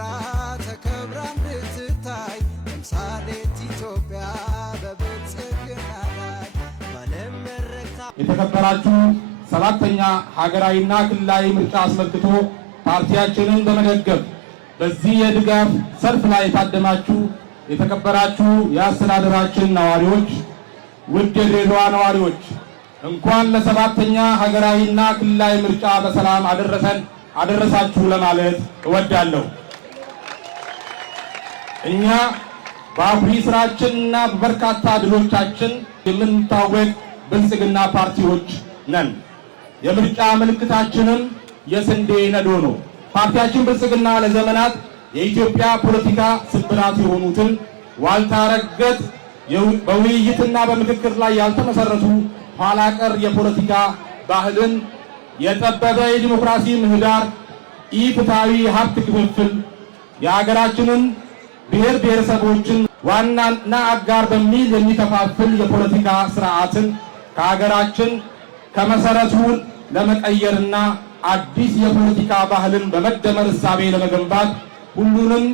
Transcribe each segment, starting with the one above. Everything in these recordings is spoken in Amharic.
ታፍራ ተከብራ እንድትታይ ተምሳሌት ኢትዮጵያ በብልጽግና ላይ ባለም መረታ። የተከበራችሁ ሰባተኛ ሀገራዊና ክልላዊ ምርጫ አስመልክቶ ፓርቲያችንን በመደገፍ በዚህ የድጋፍ ሰልፍ ላይ የታደማችሁ የተከበራችሁ የአስተዳደራችን ነዋሪዎች፣ ውድ የድሬዳዋ ነዋሪዎች እንኳን ለሰባተኛ ሀገራዊና ክልላዊ ምርጫ በሰላም አደረሳችሁ ለማለት እወዳለሁ። እኛ በአኩሪ ስራችንና በበርካታ ድሎቻችን የምንታወቅ ብልጽግና ፓርቲዎች ነን። የምርጫ ምልክታችንም የስንዴ ነዶ ነው። ፓርቲያችን ብልጽግና ለዘመናት የኢትዮጵያ ፖለቲካ ስብራት የሆኑትን ዋልታ ረገጥ በውይይትና በምክክር ላይ ያልተመሰረቱ ኋላ ቀር የፖለቲካ ባህልን፣ የጠበበ የዲሞክራሲ ምህዳር፣ ኢፍትሃዊ ሀብት ክፍፍል፣ የሀገራችንን ብሔር ብሔረሰቦችን ዋናና አጋር በሚል የሚከፋፍል የፖለቲካ ስርዓትን ከሀገራችን ከመሰረቱ ለመቀየርና አዲስ የፖለቲካ ባህልን በመደመር እሳቤ ለመገንባት ሁሉንም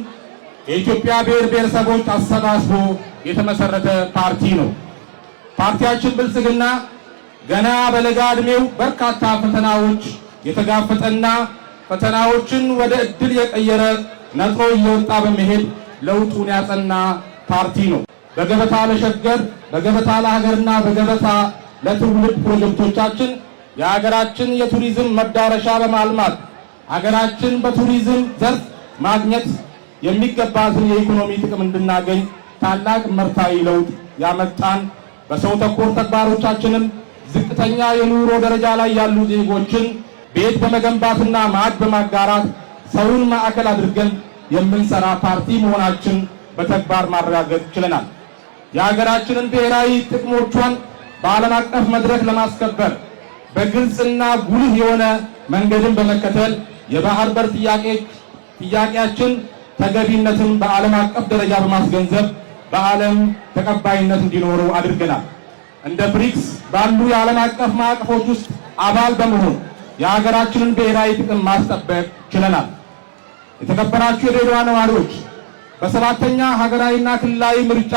የኢትዮጵያ ብሔር ብሔረሰቦች አሰባስቦ የተመሰረተ ፓርቲ ነው። ፓርቲያችን ብልጽግና ገና በለጋ ዕድሜው በርካታ ፈተናዎች የተጋፈጠና ፈተናዎችን ወደ እድል የቀየረ ነጥሮ እየወጣ በመሄድ ለውጡን ያጸና ፓርቲ ነው። በገበታ ለሸገር፣ በገበታ ለሀገርና በገበታ ለትውልድ ፕሮጀክቶቻችን የሀገራችን የቱሪዝም መዳረሻ በማልማት ሀገራችን በቱሪዝም ዘርፍ ማግኘት የሚገባትን የኢኮኖሚ ጥቅም እንድናገኝ ታላቅ መርታዊ ለውጥ ያመጣን፣ በሰው ተኮር ተግባሮቻችንም ዝቅተኛ የኑሮ ደረጃ ላይ ያሉ ዜጎችን ቤት በመገንባትና ማዕድ በማጋራት ሰውን ማዕከል አድርገን የምንሰራ ፓርቲ መሆናችን በተግባር ማረጋገጥ ችለናል። የሀገራችንን ብሔራዊ ጥቅሞቿን በዓለም አቀፍ መድረክ ለማስከበር በግልጽና ጉልህ የሆነ መንገድን በመከተል የባህር በር ጥያቄያችን ተገቢነትን በዓለም አቀፍ ደረጃ በማስገንዘብ በዓለም ተቀባይነት እንዲኖረው አድርገናል። እንደ ብሪክስ ባሉ የዓለም አቀፍ ማዕቀፎች ውስጥ አባል በመሆን የሀገራችንን ብሔራዊ ጥቅም ማስጠበቅ ችለናል። የተከበራችሁ የድሬዳዋ ነዋሪዎች በሰባተኛ ሀገራዊና ክልላዊ ምርጫ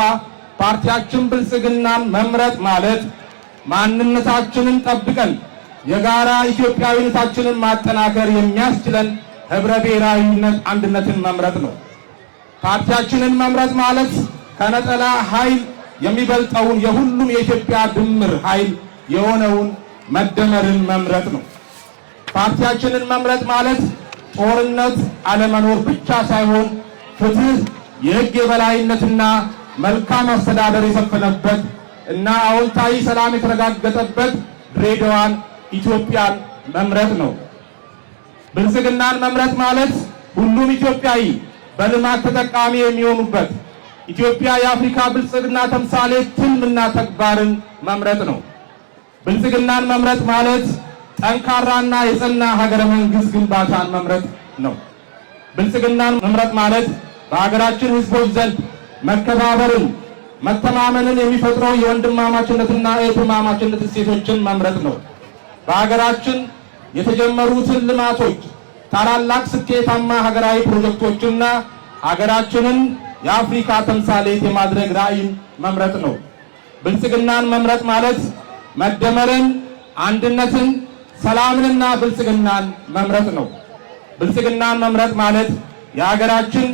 ፓርቲያችን ብልጽግናን መምረጥ ማለት ማንነታችንን ጠብቀን የጋራ ኢትዮጵያዊነታችንን ማጠናከር የሚያስችለን ህብረ ብሔራዊነት አንድነትን መምረጥ ነው። ፓርቲያችንን መምረጥ ማለት ከነጠላ ኃይል የሚበልጠውን የሁሉም የኢትዮጵያ ድምር ኃይል የሆነውን መደመርን መምረጥ ነው። ፓርቲያችንን መምረጥ ማለት ጦርነት አለመኖር ብቻ ሳይሆን ፍትህ፣ የህግ የበላይነትና መልካም አስተዳደር የሰፈነበት እና አዎንታዊ ሰላም የተረጋገጠበት ድሬዳዋን ኢትዮጵያን መምረጥ ነው። ብልጽግናን መምረጥ ማለት ሁሉም ኢትዮጵያዊ በልማት ተጠቃሚ የሚሆኑበት ኢትዮጵያ የአፍሪካ ብልጽግና ተምሳሌት ትልምና ተግባርን መምረጥ ነው። ብልጽግናን መምረጥ ማለት ጠንካራና የጸና ሀገረ መንግስት ግንባታን መምረጥ ነው። ብልጽግናን መምረጥ ማለት በሀገራችን ህዝቦች ዘንድ መከባበርን፣ መተማመንን የሚፈጥረው የወንድማማችነትና የእህትማማችነት እሴቶችን መምረጥ ነው። በሀገራችን የተጀመሩትን ልማቶች፣ ታላላቅ ስኬታማ ሀገራዊ ፕሮጀክቶችና ሀገራችንን የአፍሪካ ተምሳሌት የማድረግ ራዕይን መምረጥ ነው። ብልጽግናን መምረጥ ማለት መደመርን፣ አንድነትን፣ ሰላምንና ብልጽግናን መምረጥ ነው። ብልጽግናን መምረጥ ማለት የሀገራችን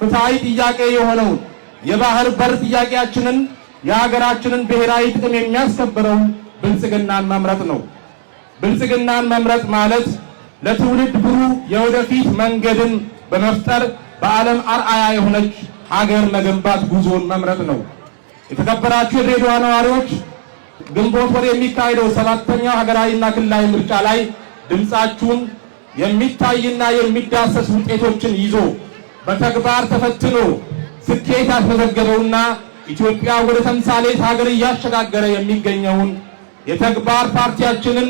ፍትሃዊ ጥያቄ የሆነውን የባህር በር ጥያቄያችንን የሀገራችንን ብሔራዊ ጥቅም የሚያስከብረውን ብልጽግናን መምረጥ ነው። ብልጽግናን መምረጥ ማለት ለትውልድ ብሩህ የወደፊት መንገድን በመፍጠር በዓለም አርአያ የሆነች ሀገር መገንባት ጉዞን መምረጥ ነው። የተከበራችሁ የድሬዳዋ ነዋሪዎች ግንቦት ወር የሚካሄደው ሰባተኛው ሀገራዊና ክልላዊ ምርጫ ላይ ድምፃችሁን የሚታይና የሚዳሰስ ውጤቶችን ይዞ በተግባር ተፈትኖ ስኬት ያስመዘገበውና ኢትዮጵያ ወደ ተምሳሌት ሀገር እያሸጋገረ የሚገኘውን የተግባር ፓርቲያችንን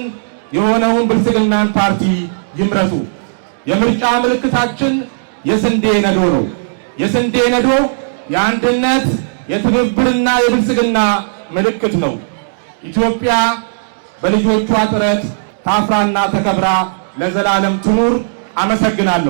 የሆነውን ብልጽግናን ፓርቲ ይምረጡ። የምርጫ ምልክታችን የስንዴ ነዶ ነው። የስንዴ ነዶ የአንድነት የትብብርና የብልጽግና ምልክት ነው። ኢትዮጵያ በልጆቿ ጥረት ታፍራና ተከብራ ለዘላለም ትኑር። አመሰግናለሁ።